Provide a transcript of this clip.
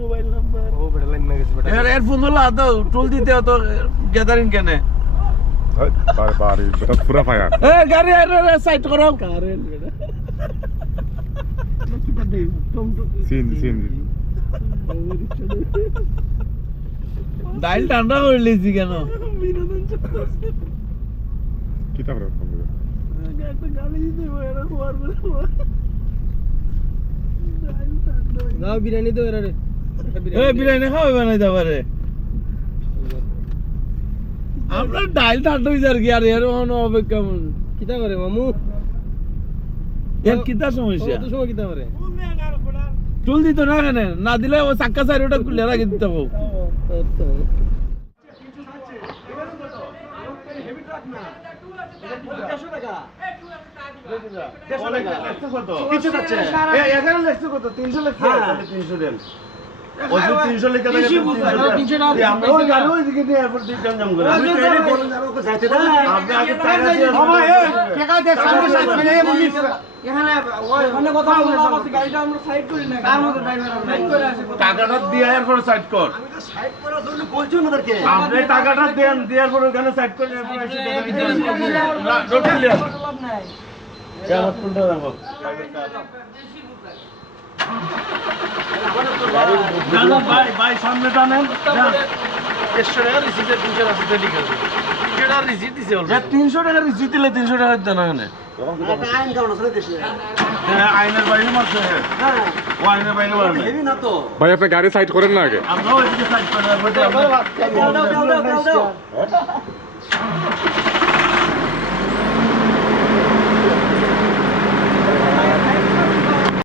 Mobile number. এর এর phone হলো হাতা টোল দিতে তো গ্যাদারিং কেনে বারে বারে পুরা ফায়ার এ গাড়ি আরে সাইড করো। কারেন্ট বেটা। কিটা দেই টমটম সিন সিন। ডাইল ঠান্ডা করে লিছি কেন? বিনোদন ফোন করে। দিতে বলে দাও বিরিয়ানি দাও এরা রে। বিরিয়ানি খাওয়াবে বানাইতে পারে আমরা ডাইল ঠান্ডা হয়ে যার কি আর এর কোনো অপেক্ষা কিতা করে মামু? এর কিতা সমস্যা? কত সময় কিতা করে? চুল দিত না কেন না দিলে ও চাক্কা সাইড ওটা খুলে রাখি দিতে কত কিছু কত? তিনশো লেখছে? হ্যাঁ। তিনশো দেন। তিনশো লেখা। টাকাটা দিয়ে এরপর সাইড কর আপনি টাকাটা দেন দেওয়ার পর ওখানে সাইড করে দেখো। না, না, ভাই, ভাই, সামনে টানেন। তিনশো টাকা রিসিট দিলে তিনশো টাকা এখানে হ্যাঁ, আইনের বাইরে মারবে ভাই আপনি গাড়ি সাইড করেন না আগে আমরাও